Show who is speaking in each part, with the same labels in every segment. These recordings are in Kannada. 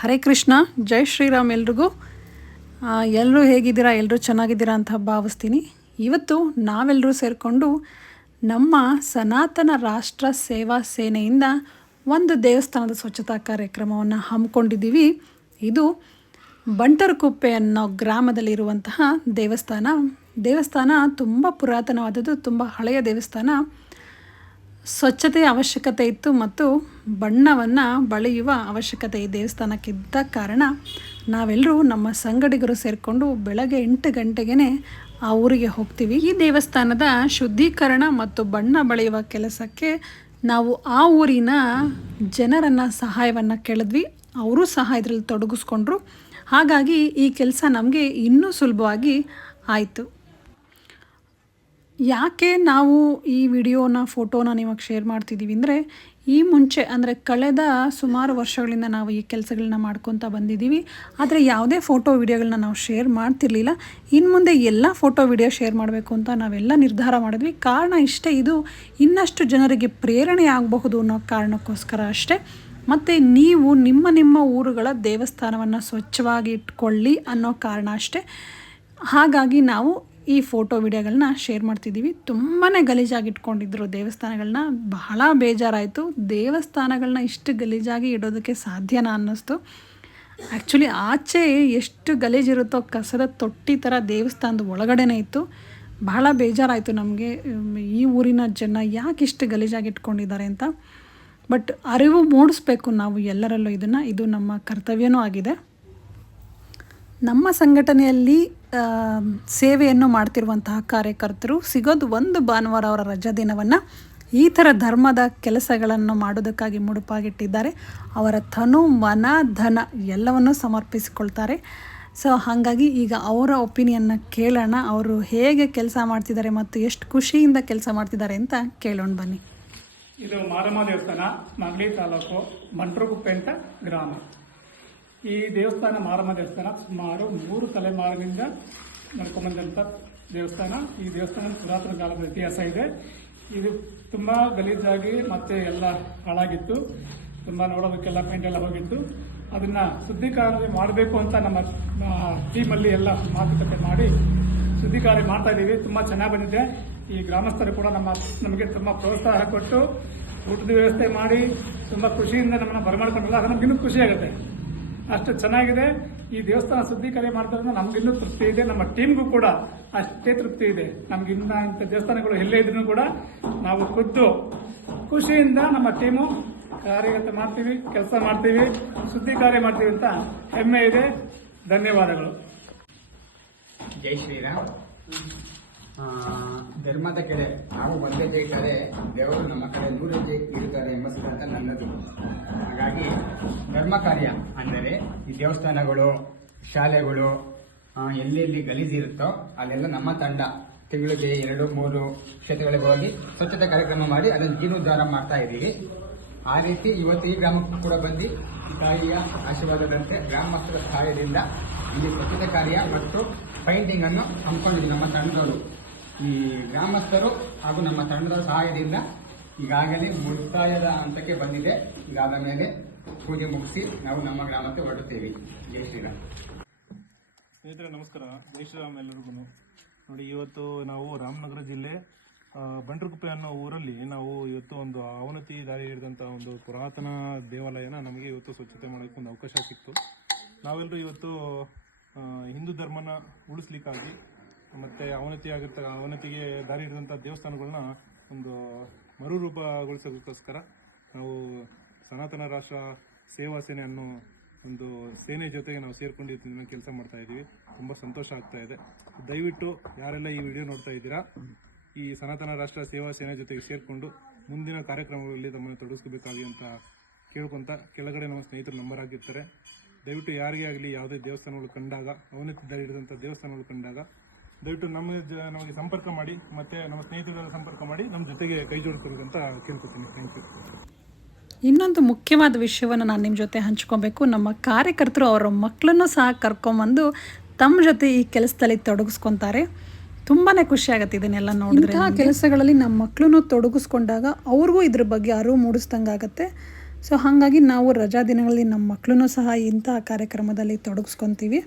Speaker 1: ಹರೇ ಕೃಷ್ಣ, ಜೈ ಶ್ರೀರಾಮ್ ಎಲ್ರಿಗೂ. ಎಲ್ಲರೂ ಹೇಗಿದ್ದೀರಾ? ಎಲ್ಲರೂ ಚೆನ್ನಾಗಿದ್ದೀರಾ ಅಂತ ಭಾವಿಸ್ತೀನಿ. ಇವತ್ತು ನಾವೆಲ್ಲರೂ ಸೇರಿಕೊಂಡು ನಮ್ಮ ಸನಾತನ ರಾಷ್ಟ್ರ ಸೇವಾ ಸೇನೆಯಿಂದ ಒಂದು ದೇವಸ್ಥಾನದ ಸ್ವಚ್ಛತಾ ಕಾರ್ಯಕ್ರಮವನ್ನು ಹಮ್ಮಿಕೊಂಡಿದ್ದೀವಿ. ಇದು ಬಂಟರಕುಪ್ಪೆ ಅನ್ನೋ ಗ್ರಾಮದಲ್ಲಿರುವಂತಹ ದೇವಸ್ಥಾನ. ದೇವಸ್ಥಾನ ತುಂಬ ಪುರಾತನವಾದದ್ದು, ತುಂಬ ಹಳೆಯ ದೇವಸ್ಥಾನ. ಸ್ವಚ್ಛತೆಯ ಅವಶ್ಯಕತೆ ಇತ್ತು ಮತ್ತು ಬಣ್ಣವನ್ನು ಬಳಿಯುವ ಅವಶ್ಯಕತೆ ಈ ದೇವಸ್ಥಾನಕ್ಕಿದ್ದ ಕಾರಣ ನಾವೆಲ್ಲರೂ ನಮ್ಮ ಸಂಗಡಿಗರು ಸೇರಿಕೊಂಡು ಬೆಳಗ್ಗೆ ಎಂಟು ಗಂಟೆಗೆ ಆ ಊರಿಗೆ ಹೋಗ್ತೀವಿ. ಈ ದೇವಸ್ಥಾನದ ಶುದ್ಧೀಕರಣ ಮತ್ತು ಬಣ್ಣ ಬಳಿಯುವ ಕೆಲಸಕ್ಕೆ ನಾವು ಆ ಊರಿನ ಜನರನ್ನು ಸಹಾಯವನ್ನು ಕೇಳಿದ್ವಿ. ಅವರು ಸಹ ಇದರಲ್ಲಿ ತೊಡಗಿಸ್ಕೊಂಡ್ರು. ಹಾಗಾಗಿ ಈ ಕೆಲಸ ನಮಗೆ ಇನ್ನೂ ಸುಲಭವಾಗಿ ಆಯಿತು. ಯಾಕೆ ನಾವು ಈ ವಿಡಿಯೋನ, ಫೋಟೋನ ನಿಮಗೆ ಶೇರ್ ಮಾಡ್ತಿದ್ದೀವಿ ಅಂದರೆ, ಈ ಮುಂಚೆ ಅಂದರೆ ಕಳೆದ ಸುಮಾರು ವರ್ಷಗಳಿಂದ ನಾವು ಈ ಕೆಲಸಗಳನ್ನ ಮಾಡ್ಕೊತ ಬಂದಿದ್ದೀವಿ ಆದರೆ ಯಾವುದೇ ಫೋಟೋ ವಿಡಿಯೋಗಳನ್ನ ನಾವು ಶೇರ್ ಮಾಡ್ತಿರ್ಲಿಲ್ಲ. ಇನ್ನು ಮುಂದೆ ಎಲ್ಲ ಫೋಟೋ ವಿಡಿಯೋ ಶೇರ್ ಮಾಡಬೇಕು ಅಂತ ನಾವೆಲ್ಲ ನಿರ್ಧಾರ ಮಾಡಿದ್ವಿ. ಕಾರಣ ಇಷ್ಟೇ, ಇದು ಇನ್ನಷ್ಟು ಜನರಿಗೆ ಪ್ರೇರಣೆ ಆಗಬಹುದು ಅನ್ನೋ ಕಾರಣಕ್ಕೋಸ್ಕರ ಅಷ್ಟೇ. ಮತ್ತು ನೀವು ನಿಮ್ಮ ನಿಮ್ಮ ಊರುಗಳ ದೇವಸ್ಥಾನವನ್ನು ಸ್ವಚ್ಛವಾಗಿ ಇಟ್ಕೊಳ್ಳಿ ಅನ್ನೋ ಕಾರಣ ಅಷ್ಟೇ. ಹಾಗಾಗಿ ನಾವು ಈ ಫೋಟೋ ವಿಡಿಯೋಗಳನ್ನ ಶೇರ್ ಮಾಡ್ತಿದ್ದೀವಿ. ತುಂಬಾ ಗಲೀಜಾಗಿ ಇಟ್ಕೊಂಡಿದ್ರು ದೇವಸ್ಥಾನಗಳನ್ನ ಬಹಳ ಬೇಜಾರಾಯಿತು. ದೇವಸ್ಥಾನಗಳನ್ನ ಇಷ್ಟು ಗಲೀಜಾಗಿ ಇಡೋದಕ್ಕೆ ಸಾಧ್ಯನಾ ಅನ್ನಿಸ್ತು. ಆ್ಯಕ್ಚುಲಿ ಆಚೆ ಎಷ್ಟು ಗಲೀಜಿರುತ್ತೋ ಕಸದ ತೊಟ್ಟಿ ಥರ ದೇವಸ್ಥಾನದ ಒಳಗಡೆನೇ ಇತ್ತು. ಬಹಳ ಬೇಜಾರಾಯಿತು ನಮಗೆ. ಈ ಊರಿನ ಜನ ಯಾಕೆ ಇಷ್ಟು ಗಲೀಜಾಗಿ ಇಟ್ಕೊಂಡಿದ್ದಾರೆ ಅಂತ. ಬಟ್ ಅರಿವು ಮೂಡಿಸ್ಬೇಕು ನಾವು ಎಲ್ಲರಲ್ಲೂ ಇದನ್ನು. ಇದು ನಮ್ಮ ಕರ್ತವ್ಯನೂ ಆಗಿದೆ. ನಮ್ಮ ಸಂಘಟನೆಯಲ್ಲಿ ಸೇವೆಯನ್ನು ಮಾಡ್ತಿರುವಂತಹ ಕಾರ್ಯಕರ್ತರು ಸಿಗೋದು ಒಂದು ಭಾನುವಾರ ಅವರ ರಜಾ ದಿನವನ್ನು ಈ ಥರ ಧರ್ಮದ ಕೆಲಸಗಳನ್ನು ಮಾಡೋದಕ್ಕಾಗಿ ಮುಡುಪಾಗಿಟ್ಟಿದ್ದಾರೆ. ಅವರ ತನು ಮನ, ಧನ ಎಲ್ಲವನ್ನು ಸಮರ್ಪಿಸಿಕೊಳ್ತಾರೆ. ಸೊ, ಹಾಗಾಗಿ ಈಗ ಅವರ ಒಪಿನಿಯನ್ನ ಕೇಳೋಣ. ಅವರು ಹೇಗೆ ಕೆಲಸ ಮಾಡ್ತಿದ್ದಾರೆ ಮತ್ತು ಎಷ್ಟು ಖುಷಿಯಿಂದ ಕೆಲಸ ಮಾಡ್ತಿದ್ದಾರೆ ಅಂತ ಕೇಳೋಣ ಬನ್ನಿ.
Speaker 2: ಇದು ಮಾರಮ್ಮ ದೇವಸ್ಥಾನ ನಗಲಿ ತಾಲೂಕು, ಮಂಟ್ರಗುಪ್ಪೆ ಅಂತ ಗ್ರಾಮ. ಈ ದೇವಸ್ಥಾನ ಮಾರಮ್ಮ ದೇವಸ್ಥಾನ ಸುಮಾರು ಮೂರು ತಲೆಮಾರಿನಿಂದ ನಡ್ಕೊಂಡ್ಬಂದಂಥ ದೇವಸ್ಥಾನ. ಈ ದೇವಸ್ಥಾನ ಪುರಾತನ ಕಾಲದ ಇತಿಹಾಸ ಇದೆ. ಇದು ತುಂಬಾ ಗಲೀಜಾಗಿ ಮತ್ತೆ ಎಲ್ಲ ಹಾಳಾಗಿತ್ತು. ತುಂಬಾ ನೋಡೋದಕ್ಕೆಲ್ಲ ಪೇಂಟ್ ಎಲ್ಲ ಹೋಗಿತ್ತು. ಅದನ್ನ ಶುದ್ಧೀಕರಣ ಮಾಡಬೇಕು ಅಂತ ನಮ್ಮ ಟೀಮಲ್ಲಿ ಎಲ್ಲ ಮಾತುಕತೆ ಮಾಡಿ ಶುದ್ಧೀಕರಣ ಮಾಡ್ತಾ ಇದ್ದೀವಿ. ತುಂಬಾ ಚೆನ್ನಾಗಿ ಬಂದಿದೆ. ಈ ಗ್ರಾಮಸ್ಥರು ಕೂಡ ನಮ್ಮ, ನಮಗೆ ತುಂಬಾ ಪ್ರೋತ್ಸಾಹ ಕೊಟ್ಟು ಊಟದ ವ್ಯವಸ್ಥೆ ಮಾಡಿ ತುಂಬಾ ಖುಷಿಯಿಂದ ನಮ್ಮನ್ನ ಅದನ್ನು ಖುಷಿ ಆಗುತ್ತೆ. ಅಷ್ಟು ಚೆನ್ನಾಗಿದೆ. ಈ ದೇವಸ್ಥಾನ ಸುದ್ದಿಕರಣ ಮಾಡ್ತಾರೆ ನಮ್ಗಿನ್ನೂ ತೃಪ್ತಿ ಇದೆ. ನಮ್ಮ ಟೀಮ್ಗೂ ಕೂಡ ಅಷ್ಟೇ ತೃಪ್ತಿ ಇದೆ. ನಮ್ಗಿನ್ನ ಇಂಥ ದೇವಸ್ಥಾನಗಳು ಎಲ್ಲೇ ಇದ್ರೂ ಕೂಡ ನಾವು ಖುದ್ದು ಖುಷಿಯಿಂದ ನಮ್ಮ ಟೀಮು ಕಾರ್ಯಗತ ಮಾಡ್ತೀವಿ, ಕೆಲಸ ಮಾಡ್ತೀವಿ ಸುದ್ದಿ ಕಾರ್ಯ ಮಾಡ್ತೀವಿ ಅಂತ ಹೆಮ್ಮೆ ಇದೆ. ಧನ್ಯವಾದಗಳು.
Speaker 3: ಜೈ ಶ್ರೀರಾಮ್. ಧರ್ಮದ ಕಡೆ ನಾವು ಒಂದೇ ಜೈ ಕಡೆ ದೇವರು ನಮ್ಮ ಕಡೆ ನೂರು ಜೈ ಇರುತ್ತಾರೆ ಎಂಬ ಸಿದ್ಧಾಂತ ನನ್ನದು. ಹಾಗಾಗಿ ಧರ್ಮ ಕಾರ್ಯ ಅಂದರೆ ಈ ದೇವಸ್ಥಾನಗಳು, ಶಾಲೆಗಳು ಎಲ್ಲೆಲ್ಲಿ ಗಲೀಜಿರುತ್ತೋ ಅಲ್ಲೆಲ್ಲ ನಮ್ಮ ತಂಡ ತಿಂಗಳಿಗೆ ಎರಡು, ಮೂರು ಕ್ಷೇತ್ರಗಳಿಗೆ ಹೋಗಿ ಸ್ವಚ್ಛತೆ ಕಾರ್ಯಕ್ರಮ ಮಾಡಿ ಅದನ್ನು ಜೀರ್ಣೋದ್ಧಾರ ಮಾಡ್ತಾ ಇದ್ದೀವಿ. ಆ ರೀತಿ ಇವತ್ತು ಈ ಗ್ರಾಮಕ್ಕೂ ಕೂಡ ಬಂದು ತಾಯಿಯ ಆಶೀರ್ವಾದದಂತೆ ಗ್ರಾಮಸ್ಥರ ಸಹಾಯದಿಂದ ಇಲ್ಲಿ ಸ್ವಚ್ಛತೆ ಕಾರ್ಯ ಮತ್ತು ಪೈಂಟಿಂಗ್ ಅನ್ನು ಹಮ್ಮಿಕೊಂಡಿದ್ದೀವಿ ನಮ್ಮ ತಂಡದವರು. ಈ ಗ್ರಾಮಸ್ಥರು ಹಾಗೂ ನಮ್ಮ ತಂಡದ ಸಹಾಯದಿಂದ ಈಗಾಗಲೇ ಮುಕ್ತಾಯದ ಹಂತಕ್ಕೆ ಬಂದಿದೆ. ಇದಾದ ಮೇಲೆ ಪೂಜೆ ಮುಗಿಸಿ ನಾವು ನಮ್ಮ ಗ್ರಾಮಕ್ಕೆ ಹೊರಡುತ್ತೇವೆ. ಜೈ ಶ್ರೀರಾಮ್.
Speaker 4: ಸ್ನೇಹಿತರೆ, ನಮಸ್ಕಾರ. ಜೈ ಶ್ರೀರಾಮ್ ಎಲ್ಲರಿಗೂ. ನೋಡಿ, ಇವತ್ತು ನಾವು ರಾಮನಗರ ಜಿಲ್ಲೆ ಬಂಟ್ರಕುಪ್ಪೆ ಅನ್ನೋ ಊರಲ್ಲಿ ನಾವು ಇವತ್ತು ಒಂದು ಅವನತಿ ದಾರಿ ಹಿಡಿದಂಥ ಒಂದು ಪುರಾತನ ದೇವಾಲಯನ ನಮಗೆ ಇವತ್ತು ಸ್ವಚ್ಛತೆ ಮಾಡೋಕ್ಕೆ ಒಂದು ಅವಕಾಶ ಸಿಕ್ತು ನಾವೆಲ್ಲರೂ ಇವತ್ತು ಹಿಂದೂ ಧರ್ಮನ ಉಳಿಸ್ಲಿಕ್ಕಾಗಿ ಮತ್ತು ಅವನತಿ ಆಗಿರ್ತ ಅವನತಿಗೆ ದಾರಿ ಹಿಡಿದಂಥ ದೇವಸ್ಥಾನಗಳನ್ನ ಒಂದು ಮರುರೂಪಗೊಳಿಸೋದಕ್ಕೋಸ್ಕರ ನಾವು ಸನಾತನ ರಾಷ್ಟ್ರ ಸೇವಾ ಸೇನೆ ಅನ್ನೋ ಒಂದು ಸೇನೆ ಜೊತೆಗೆ ನಾವು ಸೇರ್ಕೊಂಡು ಇದನ್ನ ಕೆಲಸ ಮಾಡ್ತಾ ಇದ್ದೀವಿ ತುಂಬ ಸಂತೋಷ ಆಗ್ತಾ ಇದೆ. ದಯವಿಟ್ಟು ಯಾರೆಲ್ಲ ಈ ವಿಡಿಯೋ ನೋಡ್ತಾ ಇದ್ದೀರಾ, ಈ ಸನಾತನ ರಾಷ್ಟ್ರ ಸೇವಾ ಸೇನೆ ಜೊತೆಗೆ ಸೇರಿಕೊಂಡು ಮುಂದಿನ ಕಾರ್ಯಕ್ರಮಗಳಲ್ಲಿ ತಮ್ಮನ್ನು ತೊಡಗಿಸ್ಕೋಬೇಕಾಗಿ ಅಂತ ಕೇಳ್ಕೊಂತ ಕೆಳಗಡೆ ನಮ್ಮ ಸ್ನೇಹಿತರು ನಂಬರ್ ಆಗಿರ್ತಾರೆ ದಯವಿಟ್ಟು ಯಾರಿಗೇ ಆಗಲಿ ಯಾವುದೇ ದೇವಸ್ಥಾನಗಳು ಕಂಡಾಗ, ಅವನತಿ ದಾರಿ ಹಿಡಿದಂಥ ದೇವಸ್ಥಾನಗಳು ಕಂಡಾಗ ದಯವಿಟ್ಟು ನಮ್ಮ ನಮಗೆ ಸಂಪರ್ಕ ಮಾಡಿ ಮತ್ತೆ ನಮ್ಮ ಸ್ನೇಹಿತರ ಸಂಪರ್ಕ ಮಾಡಿ ನಮ್ಮ ಜೊತೆಗೆ ಕೈ ಅಂತ ಕೇಳ್ಕೊತೀನಿ. ಥ್ಯಾಂಕ್ ಯು
Speaker 1: ಇನ್ನೊಂದು ಮುಖ್ಯವಾದ ವಿಷಯವನ್ನು ನಾನು ನಿಮ್ಮ ಜೊತೆ ಹಂಚ್ಕೊಬೇಕು. ನಮ್ಮ ಕಾರ್ಯಕರ್ತರು ಅವರ ಮಕ್ಕಳನ್ನು ಸಹ ಕರ್ಕೊಂಬಂದು ತಮ್ಮ ಜೊತೆ ಈ ಕೆಲಸದಲ್ಲಿ ತೊಡಗಿಸ್ಕೊತಾರೆ. ತುಂಬಾ ಖುಷಿ ಆಗುತ್ತೆ ಇದನ್ನೆಲ್ಲ ನೋಡಿದ್ರೆ ಇಂತಹ ಕೆಲಸಗಳಲ್ಲಿ ನಮ್ಮ ಮಕ್ಕಳನ್ನು ತೊಡಗಿಸ್ಕೊಂಡಾಗ ಅವ್ರಿಗೂ ಇದ್ರ ಬಗ್ಗೆ ಅರಿವು ಮೂಡಿಸ್ದಂಗೆ ಆಗುತ್ತೆ ಸೊ ಹಾಗಾಗಿ ನಾವು ರಜಾ ದಿನಗಳಲ್ಲಿ ನಮ್ಮ ಮಕ್ಕಳನ್ನು ಸಹ ಇಂತಹ ಕಾರ್ಯಕ್ರಮದಲ್ಲಿ ತೊಡಗಿಸ್ಕೊತೀವಿ.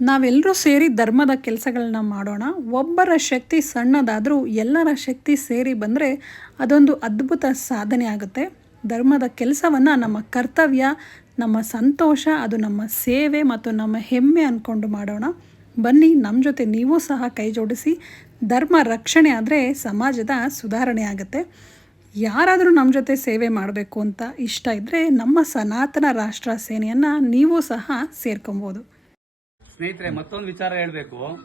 Speaker 1: ನಾವೆಲ್ಲರೂ ಸೇರಿ ಧರ್ಮದ ಕೆಲಸಗಳನ್ನ ಮಾಡೋಣ. ಒಬ್ಬರ ಶಕ್ತಿ ಸಣ್ಣದಾದರೂ ಎಲ್ಲರ ಶಕ್ತಿ ಸೇರಿ ಬಂದರೆ ಅದೊಂದು ಅದ್ಭುತ ಸಾಧನೆ ಆಗುತ್ತೆ. ಧರ್ಮದ ಕೆಲಸವನ್ನು ನಮ್ಮ ಕರ್ತವ್ಯ, ನಮ್ಮ ಸಂತೋಷ, ಅದು ನಮ್ಮ ಸೇವೆ ಮತ್ತು ನಮ್ಮ ಹೆಮ್ಮೆ ಅಂದ್ಕೊಂಡು ಮಾಡೋಣ. ಬನ್ನಿ ನಮ್ಮ ಜೊತೆ ನೀವು ಸಹ ಕೈ ಜೋಡಿಸಿ. ಧರ್ಮ ರಕ್ಷಣೆ ಆದರೆ ಸಮಾಜದ ಸುಧಾರಣೆ ಆಗುತ್ತೆ. ಯಾರಾದರೂ ನಮ್ಮ ಜೊತೆ ಸೇವೆ ಮಾಡಬೇಕು ಅಂತ ಇಷ್ಟ ಇದ್ದರೆ ನಮ್ಮ ಸನಾತನ ರಾಷ್ಟ್ರ ಸೇನೆಯನ್ನು ನೀವು ಸಹ ಸೇರ್ಕೊಬೋದು.
Speaker 5: ಸ್ನೇಹಿತರೆ, ಮತ್ತೊಂದು ವಿಚಾರ ಹೇಳಬೇಕು.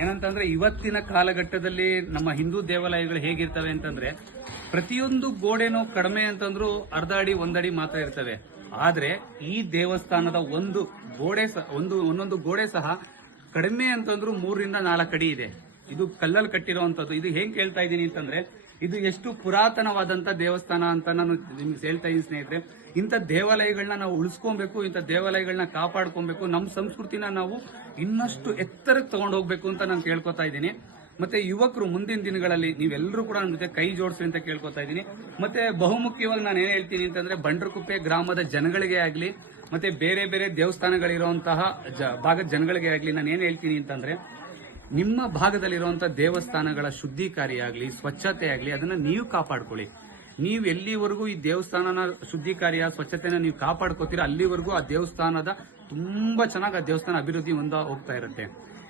Speaker 5: ಏನಂತಂದ್ರೆ, ಇವತ್ತಿನ ಕಾಲಘಟ್ಟದಲ್ಲಿ ನಮ್ಮ ಹಿಂದೂ ದೇವಾಲಯಗಳು ಹೇಗಿರ್ತವೆ ಅಂತಂದ್ರೆ, ಪ್ರತಿಯೊಂದು ಗೋಡೆನೂ ಕಡಿಮೆ ಅಂತಂದ್ರು ಅರ್ಧ ಅಡಿ, ಒಂದಡಿ ಮಾತ್ರ ಇರ್ತವೆ. ಆದ್ರೆ, ಈ ದೇವಸ್ಥಾನದ ಒಂದು ಗೋಡೆ ಒಂದು, ಒಂದೊಂದು ಗೋಡೆ ಸಹ ಕಡಿಮೆ ಅಂತಂದ್ರು ಮೂರರಿಂದ ನಾಲ್ಕು ಅಡಿ ಇದೆ. ಇದು ಕಲ್ಲಲ್ಲಿ ಕಟ್ಟಿರುವಂತದ್ದು. ಇದು ಹೆಂಗ್ ಕೇಳ್ತಾ ಇದ್ದೀನಿ ಅಂತಂದ್ರೆ ಇದು ಎಷ್ಟು ಪುರಾತನವಾದಂತ ದೇವಸ್ಥಾನ ಅಂತ ನಾನು ನಿಮ್ಗೆ ಹೇಳ್ತಾ ಇದ್ದೀನಿ ಸ್ನೇಹಿತರೆ. ಇಂಥ ದೇವಾಲಯಗಳನ್ನ ನಾವು ಉಳಿಸ್ಕೊಬೇಕು, ಇಂಥ ದೇವಾಲಯಗಳನ್ನ ಕಾಪಾಡ್ಕೊಬೇಕು ನಮ್ಮ ಸಂಸ್ಕೃತಿನ ನಾವು ಇನ್ನಷ್ಟು ಎತ್ತರಕ್ಕೆ ತಗೊಂಡು ಹೋಗ್ಬೇಕು ಅಂತ ನಾನು ಕೇಳ್ಕೊತಾ ಇದ್ದೀನಿ ಮತ್ತೆ ಯುವಕರು ಮುಂದಿನ ದಿನಗಳಲ್ಲಿ ನೀವೆಲ್ಲರೂ ಕೂಡ ನನ್ನ ಜೊತೆ ಕೈ ಜೋಡಿಸಿ ಅಂತ ಕೇಳ್ಕೊತಾ ಇದ್ದೀನಿ ಮತ್ತೆ ಬಹುಮುಖ್ಯವಾಗಿ ನಾನು ಏನು ಹೇಳ್ತೀನಿ ಅಂತಂದ್ರೆ ಬಂಡ್ರಕುಪ್ಪೆ ಗ್ರಾಮದ ಜನಗಳಿಗೆ ಆಗಲಿ, ಮತ್ತೆ ಬೇರೆ ಬೇರೆ ದೇವಸ್ಥಾನಗಳಿರುವಂತಹ ಭಾಗದ ಜನಗಳಿಗೆ ಆಗಲಿ ನಾನು ಏನು ಹೇಳ್ತೀನಿ ಅಂತಂದ್ರೆ ನಿಮ್ಮ ಭಾಗದಲ್ಲಿರುವಂಥ ದೇವಸ್ಥಾನಗಳ ಶುದ್ಧಿಕಾರಿ ಆಗಲಿ ಸ್ವಚ್ಛತೆ ಆಗ್ಲಿ ಅದನ್ನ ನೀವು ಕಾಪಾಡ್ಕೊಳ್ಳಿ. ನೀವು ಎಲ್ಲಿವರೆಗೂ ಈ ದೇವಸ್ಥಾನನ ಶುದ್ಧೀಕಾರಿಯ, ಸ್ವಚ್ಛತೆನ ನೀವು ಕಾಪಾಡ್ಕೋತೀರ, ಅಲ್ಲಿವರೆಗೂ ಆ ದೇವಸ್ಥಾನದ ತುಂಬಾ ಚೆನ್ನಾಗಿ ಆ ದೇವಸ್ಥಾನ ಅಭಿವೃದ್ಧಿ ಹೊಂದ ಹೋಗ್ತಾ ಇರುತ್ತೆ.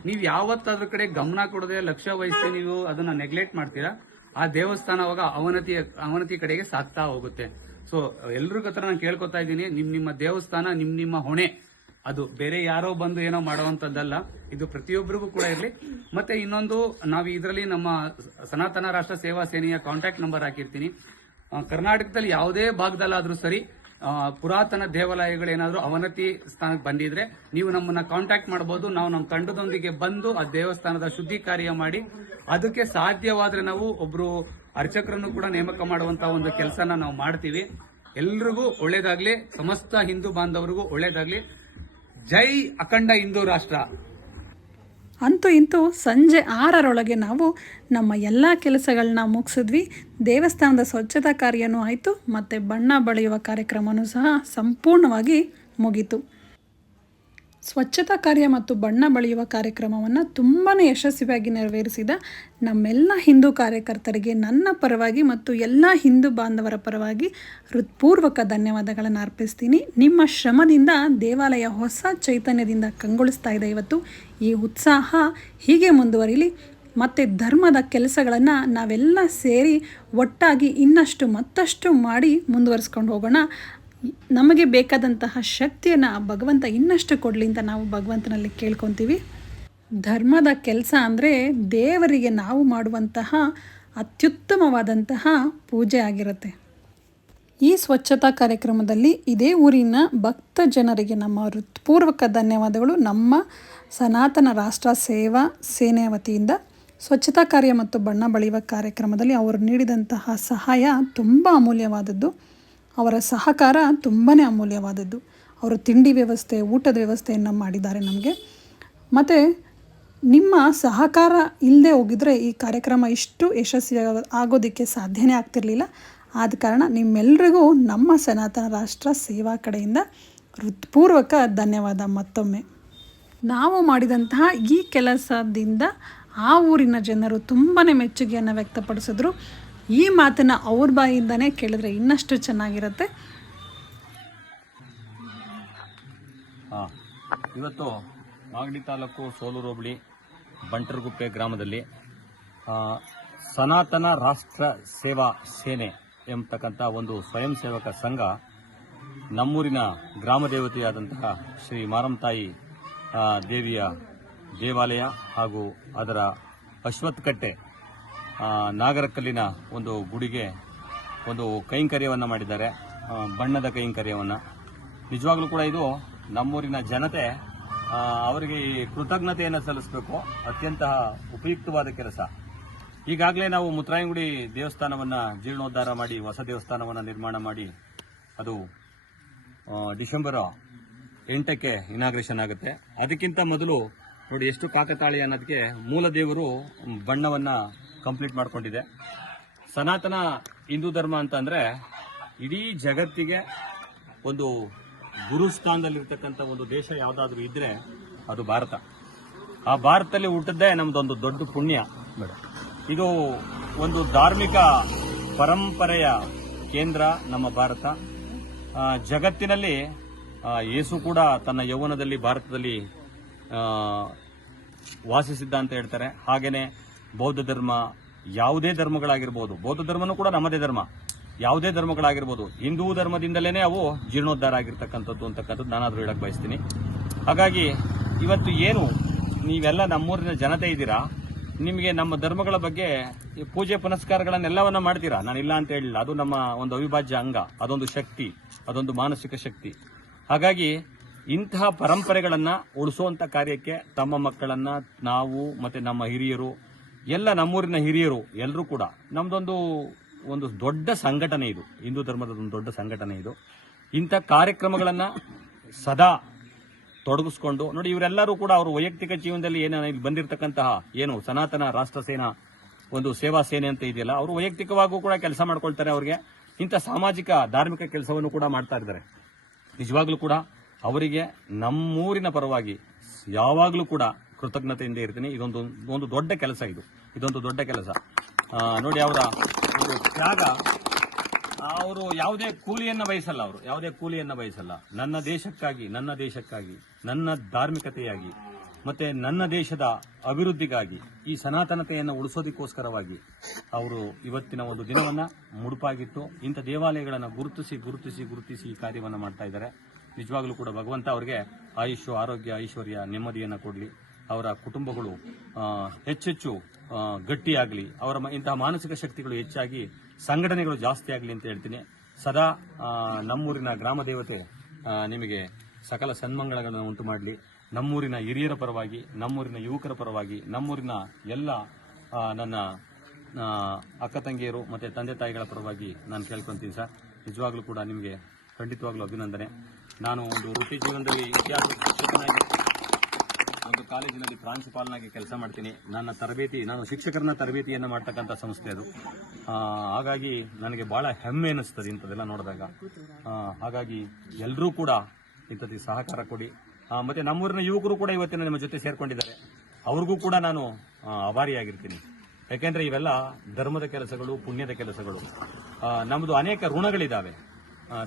Speaker 5: ನೀವು ಯಾವತ್ತಾದ್ರ ಕಡೆ ಗಮನ ಕೊಡದೆ, ಲಕ್ಷ್ಯ ವಹಿಸಿ ನೀವು ಅದನ್ನ ನೆಗ್ಲೆಕ್ಟ್ ಮಾಡ್ತೀರಾ, ಆ ದೇವಸ್ಥಾನ ಅವಾಗ ಅವನತಿ ಅವನತಿ ಕಡೆಗೆ ಸಾಗ್ತಾ ಹೋಗುತ್ತೆ. ಸೊ ಎಲ್ರಿಗತ್ರ ನಾನು ಕೇಳ್ಕೊತಾ ಇದ್ದೀನಿ, ನಿಮ್ ನಿಮ್ಮ ದೇವಸ್ಥಾನ, ನಿಮ್ ನಿಮ್ಮ ಹೊಣೆ ಅದು ಬೇರೆ ಯಾರೋ ಬಂದು ಏನೋ ಮಾಡುವಂತದ್ದಲ್ಲ, ಇದು ಪ್ರತಿಯೊಬ್ಬರಿಗೂ ಕೂಡ ಇರಲಿ. ಮತ್ತೆ ಇನ್ನೊಂದು, ನಾವು ಇದರಲ್ಲಿ ನಮ್ಮ ಸನಾತನ ರಾಷ್ಟ್ರ ಸೇವಾ ಸೇನೆಯ ಕಾಂಟ್ಯಾಕ್ಟ್ ನಂಬರ್ ಹಾಕಿರ್ತೀನಿ. ಕರ್ನಾಟಕದಲ್ಲಿ ಯಾವುದೇ ಭಾಗದಲ್ಲಾದ್ರೂ ಸರಿ ಪುರಾತನ ದೇವಾಲಯಗಳೇನಾದ್ರೂ ಅವನತಿ ಸ್ಥಾನಕ್ಕೆ ಬಂದಿದ್ರೆ ನೀವು ನಮ್ಮನ್ನ ಕಾಂಟ್ಯಾಕ್ಟ್ ಮಾಡಬಹುದು ನಾವು ನಮ್ಮ ತಂಡದೊಂದಿಗೆ ಬಂದು ಆ ದೇವಸ್ಥಾನದ ಶುದ್ಧಿ ಕಾರ್ಯ ಮಾಡಿ, ಅದಕ್ಕೆ ಸಾಧ್ಯವಾದ್ರೆ ನಾವು ಒಬ್ರು ಅರ್ಚಕರನ್ನು ಕೂಡ ನೇಮಕ ಮಾಡುವಂತ ಒಂದು ಕೆಲಸನ ನಾವು ಮಾಡ್ತೀವಿ. ಎಲ್ರಿಗೂ ಒಳ್ಳೇದಾಗ್ಲಿ, ಸಮಸ್ತ ಹಿಂದೂ ಬಾಂಧವರಿಗೂ ಒಳ್ಳೇದಾಗ್ಲಿ. ಜೈ ಅಖಂಡ ಹಿಂದೂ ರಾಷ್ಟ್ರ.
Speaker 1: ಅಂತೂ ಇಂತೂ ಸಂಜೆ ಆರರೊಳಗೆ ನಾವು ನಮ್ಮ ಎಲ್ಲ ಕೆಲಸಗಳನ್ನ ಮುಗಿಸಿದ್ವಿ. ದೇವಸ್ಥಾನದ ಸ್ವಚ್ಛತಾ ಕಾರ್ಯನೂ ಆಯಿತು, ಮತ್ತು ಬಣ್ಣ ಬಳಿಯುವ ಕಾರ್ಯಕ್ರಮವೂ ಸಹ ಸಂಪೂರ್ಣವಾಗಿ ಮುಗೀತು. ಸ್ವಚ್ಛತಾ ಕಾರ್ಯ ಮತ್ತು ಬಣ್ಣ ಬಳಿಯುವ ಕಾರ್ಯಕ್ರಮವನ್ನು ತುಂಬಾ ಯಶಸ್ವಿಯಾಗಿ ನೆರವೇರಿಸಿದ ನಮ್ಮೆಲ್ಲ ಹಿಂದೂ ಕಾರ್ಯಕರ್ತರಿಗೆ ನನ್ನ ಪರವಾಗಿ ಮತ್ತು ಎಲ್ಲ ಹಿಂದೂ ಬಾಂಧವರ ಪರವಾಗಿ ಹೃತ್ಪೂರ್ವಕ ಧನ್ಯವಾದಗಳನ್ನು ಅರ್ಪಿಸ್ತೀನಿ. ನಿಮ್ಮ ಶ್ರಮದಿಂದ ದೇವಾಲಯ ಹೊಸ ಚೈತನ್ಯದಿಂದ ಕಂಗೊಳಿಸ್ತಾ ಇದೆ ಇವತ್ತು. ಈ ಉತ್ಸಾಹ ಹೀಗೆ ಮುಂದುವರಿಲಿ. ಮತ್ತು ಧರ್ಮದ ಕೆಲಸಗಳನ್ನು ನಾವೆಲ್ಲ ಸೇರಿ ಒಟ್ಟಾಗಿ ಇನ್ನಷ್ಟು ಮತ್ತಷ್ಟು ಮಾಡಿ ಮುಂದುವರಿಸ್ಕೊಂಡು ಹೋಗೋಣ. ನಮಗೆ ಬೇಕಾದಂತಹ ಶಕ್ತಿಯನ್ನು ಭಗವಂತ ಇನ್ನಷ್ಟು ಕೊಡಲಿ ಅಂತ ನಾವು ಭಗವಂತನಲ್ಲಿ ಕೇಳ್ಕೊತೀವಿ. ಧರ್ಮದ ಕೆಲಸ ಅಂದರೆ ದೇವರಿಗೆ ನಾವು ಮಾಡುವಂತಹ ಅತ್ಯುತ್ತಮವಾದಂತಹ ಪೂಜೆ ಆಗಿರುತ್ತೆ. ಈ ಸ್ವಚ್ಛತಾ ಕಾರ್ಯಕ್ರಮದಲ್ಲಿ ಇದೇ ಊರಿನ ಭಕ್ತ ಜನರಿಗೆ ನಮ್ಮ ಹೃತ್ಪೂರ್ವಕ ಧನ್ಯವಾದಗಳು. ನಮ್ಮ ಸನಾತನ ರಾಷ್ಟ್ರ ಸೇವಾ ಸೇನೆಯ ವತಿಯಿಂದ ಸ್ವಚ್ಛತಾ ಕಾರ್ಯ ಮತ್ತು ಬಣ್ಣ ಬಳಿಯುವ ಕಾರ್ಯಕ್ರಮದಲ್ಲಿ ಅವರು ನೀಡಿದಂತಹ ಸಹಾಯ ತುಂಬ ಅಮೂಲ್ಯವಾದದ್ದು. ಅವರ ಸಹಕಾರ ತುಂಬಾ ಅಮೂಲ್ಯವಾದದ್ದು. ಅವರು ತಿಂಡಿ ವ್ಯವಸ್ಥೆ, ಊಟದ ವ್ಯವಸ್ಥೆಯನ್ನು ಮಾಡಿದ್ದಾರೆ ನಮಗೆ. ಮತ್ತು ನಿಮ್ಮ ಸಹಕಾರ ಇಲ್ಲದೆ ಹೋಗಿದ್ರೆ ಈ ಕಾರ್ಯಕ್ರಮ ಇಷ್ಟು ಯಶಸ್ವಿ ಆಗೋದಕ್ಕೆ ಸಾಧ್ಯನೇ ಆಗ್ತಿರಲಿಲ್ಲ. ಆದ ಕಾರಣ ನಿಮ್ಮೆಲ್ರಿಗೂ ನಮ್ಮ ಸನಾತನ ರಾಷ್ಟ್ರ ಸೇವಾ ಕಡೆಯಿಂದ ಹೃತ್ಪೂರ್ವಕ ಧನ್ಯವಾದ ಮತ್ತೊಮ್ಮೆ. ನಾವು ಮಾಡಿದಂತಹ ಈ ಕೆಲಸದಿಂದ ಆ ಊರಿನ ಜನರು ತುಂಬಾ ಮೆಚ್ಚುಗೆಯನ್ನು ವ್ಯಕ್ತಪಡಿಸಿದ್ರು. ಈ ಮಾತನ್ನು ಅವ್ರ ಬಾಯಿಂದನೇ ಕೇಳಿದ್ರೆ ಇನ್ನಷ್ಟು ಚೆನ್ನಾಗಿರುತ್ತೆ.
Speaker 6: ಇವತ್ತು ಮಾಗಡಿ ತಾಲೂಕು ಸೋಲೂರು ಹೋಬಳಿ ಬಂಟರಗುಪ್ಪೆ ಗ್ರಾಮದಲ್ಲಿ ಸನಾತನ ರಾಷ್ಟ್ರ ಸೇವಾ ಸೇನೆ ಎಂಬತಕ್ಕಂಥ ಒಂದು ಸ್ವಯಂ ಸೇವಕ ಸಂಘ ನಮ್ಮೂರಿನ ಗ್ರಾಮ ದೇವತೆಯಾದಂತಹ ಶ್ರೀ ಮಾರಂತಾಯಿ ಆ, ದೇವಿಯ ದೇವಾಲಯ ಹಾಗೂ ಅದರ ಅಶ್ವತ್ಥಕಟ್ಟೆ ನಾಗರಕಲ್ಲಿನ ಒಂದು ಗುಡಿಗೆ ಒಂದು ಕೈಂಕರ್ಯವನ್ನು ಮಾಡಿದ್ದಾರೆ. ಬಣ್ಣದ ಕೈಂಕರ್ಯವನ್ನು. ನಿಜವಾಗ್ಲೂ ಕೂಡ ಇದು ನಮ್ಮೂರಿನ ಜನತೆ ಅವರಿಗೆ ಈ ಕೃತಜ್ಞತೆಯನ್ನು ಸಲ್ಲಿಸಬೇಕು. ಅತ್ಯಂತ ಉಪಯುಕ್ತವಾದ ಕೆಲಸ. ಈಗಾಗಲೇ ನಾವು ಮುತ್ರಾಯಂಗುಡಿ ದೇವಸ್ಥಾನವನ್ನು ಜೀರ್ಣೋದ್ಧಾರ ಮಾಡಿ, ಹೊಸ ದೇವಸ್ಥಾನವನ್ನು ನಿರ್ಮಾಣ ಮಾಡಿ, ಅದು ಡಿಸೆಂಬರ್ ಎಂಟಕ್ಕೆ ಇನಾಗ್ರೇಷನ್ ಆಗುತ್ತೆ. ಅದಕ್ಕಿಂತ ಮೊದಲು ನೋಡಿ, ಎಷ್ಟು ಕಾಕತಾಳಿ ಅನ್ನೋದಕ್ಕೆ ಮೂಲ ದೇವರು ಬಣ್ಣವನ್ನ ಕಂಪ್ಲೀಟ್ ಮಾಡಿಕೊಂಡಿದೆ. ಸನಾತನ ಹಿಂದೂ ಧರ್ಮ ಅಂತಂದ್ರೆ ಇಡೀ ಜಗತ್ತಿಗೆ ಒಂದು ಗುರುಸ್ಥಾನದಲ್ಲಿರ್ತಕ್ಕಂಥ ಒಂದು ದೇಶ ಯಾವುದಾದ್ರೂ ಇದ್ರೆ ಅದು ಭಾರತ. ಆ ಭಾರತದಲ್ಲಿ ಹುಟ್ಟದ್ದೇ ನಮ್ದೊಂದು ದೊಡ್ಡ ಪುಣ್ಯ ಮೇಡಮ್ ಇದು ಒಂದು ಧಾರ್ಮಿಕ ಪರಂಪರೆಯ ಕೇಂದ್ರ ನಮ್ಮ ಭಾರತ. ಜಗತ್ತಿನಲ್ಲಿ ಯೇಸು ಕೂಡ ತನ್ನ ಯೌವನದಲ್ಲಿ ಭಾರತದಲ್ಲಿ ವಾಸಿಸಿದ್ದ ಅಂತ ಹೇಳ್ತಾರೆ. ಹಾಗೇನೆ ಬೌದ್ಧ ಧರ್ಮ ಯಾವುದೇ ಧರ್ಮಗಳಾಗಿರ್ಬೋದು, ಬೌದ್ಧ ಧರ್ಮನೂ ಕೂಡ ನಮ್ಮದೇ ಧರ್ಮ. ಯಾವುದೇ ಧರ್ಮಗಳಾಗಿರ್ಬೋದು, ಹಿಂದೂ ಧರ್ಮದಿಂದಲೇ ಅವು ಜೀರ್ಣೋದ್ಧಾರ ಆಗಿರ್ತಕ್ಕಂಥದ್ದು ಅಂತಕ್ಕಂಥದ್ದು ನಾನಾದರೂ ಹೇಳಕ್ಕೆ ಬಯಸ್ತೀನಿ. ಹಾಗಾಗಿ ಇವತ್ತು ಏನು ನೀವೆಲ್ಲ ನಮ್ಮೂರಿನ ಜನತೆ ಇದ್ದೀರಾ? ನಿಮಗೆ ನಮ್ಮ ಧರ್ಮಗಳ ಬಗ್ಗೆ ಪೂಜೆ ಪುನಸ್ಕಾರಗಳನ್ನೆಲ್ಲವನ್ನ ಮಾಡ್ತೀರಾ? ನಾನು ಇಲ್ಲ ಅಂತ ಹೇಳಿಲ್ಲ. ಅದು ನಮ್ಮ ಒಂದು ಅವಿಭಾಜ್ಯ ಅಂಗ, ಅದೊಂದು ಶಕ್ತಿ, ಅದೊಂದು ಮಾನಸಿಕ ಶಕ್ತಿ. ಹಾಗಾಗಿ ಇಂತಹ ಪರಂಪರೆಗಳನ್ನ ಉಳಿಸುವಂತ ಕಾರ್ಯಕ್ಕೆ ತಮ್ಮ ಮಕ್ಕಳನ್ನ ನಾವು ಮತ್ತೆ ನಮ್ಮ ಹಿರಿಯರು, ಎಲ್ಲ ನಮ್ಮೂರಿನ ಹಿರಿಯರು ಎಲ್ಲರೂ ಕೂಡ, ನಮ್ದೊಂದು ಒಂದು ದೊಡ್ಡ ಸಂಘಟನೆ ಇದು, ಹಿಂದೂ ಧರ್ಮದ ಒಂದು ದೊಡ್ಡ ಸಂಘಟನೆ ಇದು. ಇಂಥ ಕಾರ್ಯಕ್ರಮಗಳನ್ನ ಸದಾ ತೊಡಗಿಸ್ಕೊಂಡು, ನೋಡಿ ಇವರೆಲ್ಲರೂ ಕೂಡ ಅವರು ವೈಯಕ್ತಿಕ ಜೀವನದಲ್ಲಿ ಏನು ಇಲ್ಲಿ ಬಂದಿರತಕ್ಕಂತಹ ಏನು ಸನಾತನ ರಾಷ್ಟ್ರ ಸೇನಾ ಒಂದು ಸೇವಾ ಸೇನೆ ಅಂತ ಇದೆಯಲ್ಲ, ಅವರು ವೈಯಕ್ತಿಕವಾಗೂ ಕೂಡ ಕೆಲಸ ಮಾಡ್ಕೊಳ್ತಾರೆ ಅವ್ರಿಗೆ. ಇಂಥ ಸಾಮಾಜಿಕ, ಧಾರ್ಮಿಕ ಕೆಲಸವನ್ನು ಕೂಡ ಮಾಡ್ತಾ ಇದ್ದಾರೆ. ನಿಜವಾಗ್ಲೂ ಕೂಡ ಅವರಿಗೆ ನಮ್ಮೂರಿನ ಪರವಾಗಿ ಯಾವಾಗಲೂ ಕೂಡ ಕೃತಜ್ಞತೆಯಿಂದ ಇರ್ತೀನಿ. ಇದೊಂದು ಒಂದು ದೊಡ್ಡ ಕೆಲಸ ಇದು. ಇದೊಂದು ದೊಡ್ಡ ಕೆಲಸ. ನೋಡಿ ಅವರ ಒಂದು ತ್ಯಾಗ. ಅವರು ಯಾವುದೇ ಕೂಲಿಯನ್ನ ಬಯಸಲ್ಲ ಅವರು. ಯಾವುದೇ ಕೂಲಿಯನ್ನ ಬಯಸಲ್ಲ. ನನ್ನ ದೇಶಕ್ಕಾಗಿ ನನ್ನ ದೇಶಕ್ಕಾಗಿ, ನನ್ನ ಧಾರ್ಮಿಕತೆಯಾಗಿ, ಮತ್ತೆ ನನ್ನ ದೇಶದ ಅಭಿವೃದ್ಧಿಗಾಗಿ, ಈ ಸನಾತನತೆಯನ್ನು ಉಳಿಸೋದಕ್ಕೋಸ್ಕರವಾಗಿ ಅವರು ಇವತ್ತಿನ ಒಂದು ದಿನವನ್ನ ಮುಡುಪಾಗಿಟ್ಟು ಇಂಥ ದೇವಾಲಯಗಳನ್ನು ಗುರುತಿಸಿ ಗುರುತಿಸಿ ಗುರುತಿಸಿ ಈ ಕಾರ್ಯವನ್ನು ಮಾಡ್ತಾ ಇದ್ದಾರೆ. ನಿಜವಾಗ್ಲೂ ಕೂಡ ಭಗವಂತ ಅವರಿಗೆ ಆಯುಷ್, ಆರೋಗ್ಯ, ಐಶ್ವರ್ಯ, ನೆಮ್ಮದಿಯನ್ನು ಕೊಡಲಿ. ಅವರ ಕುಟುಂಬಗಳು ಹೆಚ್ಚೆಚ್ಚು ಗಟ್ಟಿಯಾಗಲಿ, ಅವರ ಇಂತಹ ಮಾನಸಿಕ ಶಕ್ತಿಗಳು ಹೆಚ್ಚಾಗಿ ಸಂಘಟನೆಗಳು ಜಾಸ್ತಿ ಆಗಲಿ ಅಂತ ಹೇಳ್ತೀನಿ. ಸದಾ ನಮ್ಮೂರಿನ ಗ್ರಾಮ ದೇವತೆ ನಿಮಗೆ ಸಕಲ ಸನ್ಮಂಗಳಗಳನ್ನು ಉಂಟು ಮಾಡಲಿ. ನಮ್ಮೂರಿನ ಹಿರಿಯರ ಪರವಾಗಿ, ನಮ್ಮೂರಿನ ಯುವಕರ ಪರವಾಗಿ, ನಮ್ಮೂರಿನ ಎಲ್ಲ ನನ್ನ ಅಕ್ಕ ತಂಗಿಯರು ಮತ್ತು ತಂದೆ ತಾಯಿಗಳ ಪರವಾಗಿ ನಾನು ಕೇಳ್ಕೊತೀನಿ ಸರ್. ನಿಜವಾಗ್ಲೂ ಕೂಡ ನಿಮಗೆ ಖಂಡಿತವಾಗ್ಲೂ ಅಭಿನಂದನೆ. ನಾನು ಒಂದು ವೃತ್ತಿ ಜೀವನದಲ್ಲಿ ಇತಿಹಾಸ ಶಿಕ್ಷಕನಾಗಿ, ಒಂದು ಕಾಲೇಜಿನಲ್ಲಿ ಪ್ರಾಂಶುಪಾಲನಾಗಿ ಕೆಲಸ ಮಾಡ್ತೀನಿ. ನನ್ನ ತರಬೇತಿ, ನಾನು ಶಿಕ್ಷಕರನ್ನ ತರಬೇತಿಯನ್ನು ಮಾಡ್ತಕ್ಕಂಥ ಸಂಸ್ಥೆ ಅದು. ಹಾಗಾಗಿ ನನಗೆ ಬಹಳ ಹೆಮ್ಮೆ ಅನ್ನಿಸ್ತದೆ ಇಂಥದ್ದೆಲ್ಲ ನೋಡಿದಾಗ. ಹಾಗಾಗಿ ಎಲ್ಲರೂ ಕೂಡ ಇಂಥದ್ದು ಸಹಕಾರ ಕೊಡಿ. ಮತ್ತೆ ನಮ್ಮೂರಿನ ಯುವಕರು ಕೂಡ ಇವತ್ತಿನ ನಿಮ್ಮ ಜೊತೆ ಸೇರ್ಕೊಂಡಿದ್ದಾರೆ. ಅವ್ರಿಗೂ ಕೂಡ ನಾನು ಅಭಾರಿಯಾಗಿರ್ತೀನಿ ಯಾಕೆಂದ್ರೆ ಇವೆಲ್ಲ ಧರ್ಮದ ಕೆಲಸಗಳು, ಪುಣ್ಯದ ಕೆಲಸಗಳು. ನಮ್ಮದು ಅನೇಕ ಋಣಗಳಿದ್ದಾವೆ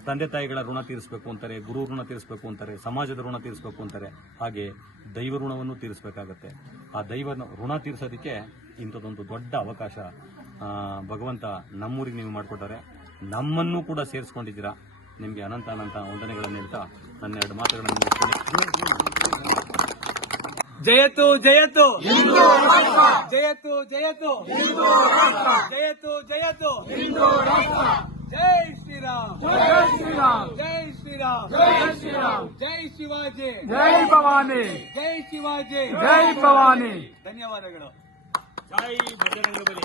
Speaker 6: ತಂದೆ ತಾಯಿಗಳ ಋಣ ತೀರಿಸಬೇಕು ಅಂತಾರೆ ಗುರು ಋಣ ತೀರಿಸಬೇಕು ಅಂತಾರೆ ಸಮಾಜದ ಋಣ ತೀರಿಸಬೇಕು ಅಂತಾರೆ ಹಾಗೆ ದೈವ ಋಣವನ್ನು ತೀರಿಸಬೇಕಾಗತ್ತೆ. ಆ ದೈವ ಋಣ ತೀರಿಸೋದಕ್ಕೆ ಇಂಥದ್ದೊಂದು ದೊಡ್ಡ ಅವಕಾಶ ಆ, ಭಗವಂತ ನಮ್ಮೂರಿಗೆ ನೀವು ಮಾಡಿಕೊಟ್ಟಾರೆ. ನಮ್ಮನ್ನು ಕೂಡ ಸೇರಿಸ್ಕೊಂಡಿದ್ದೀರಾ? ನಿಮಗೆ ಅನಂತ ಅನಂತ ವಂದನೆಗಳನ್ನು ಹೇಳ್ತಾ ನನ್ನ ಎರಡು ಮಾತುಗಳನ್ನು ಮುಗಿಸ್ತೀನಿ.
Speaker 5: ಜಯತು ಜಯತು ಜಯತು ಜಯತು ಜಯತು ಜಯತು ಜೈ ಶ್ರೀರಾಮ್ ಜೈ ಶ್ರೀರಾಮ್ ಜೈ ಶ್ರೀರಾಮ್ ಜೈ ಶ್ರೀರಾಮ್ ಜೈ ಶಿವಾಜಿ
Speaker 2: ಜೈ ಭವಾನಿ
Speaker 5: ಜೈ ಶಿವಾಜಿ
Speaker 2: ಜೈ ಭವಾನಿ
Speaker 5: ಧನ್ಯವಾದಗಳು
Speaker 6: ಜೈ ಬಜರಂಗಬಲಿ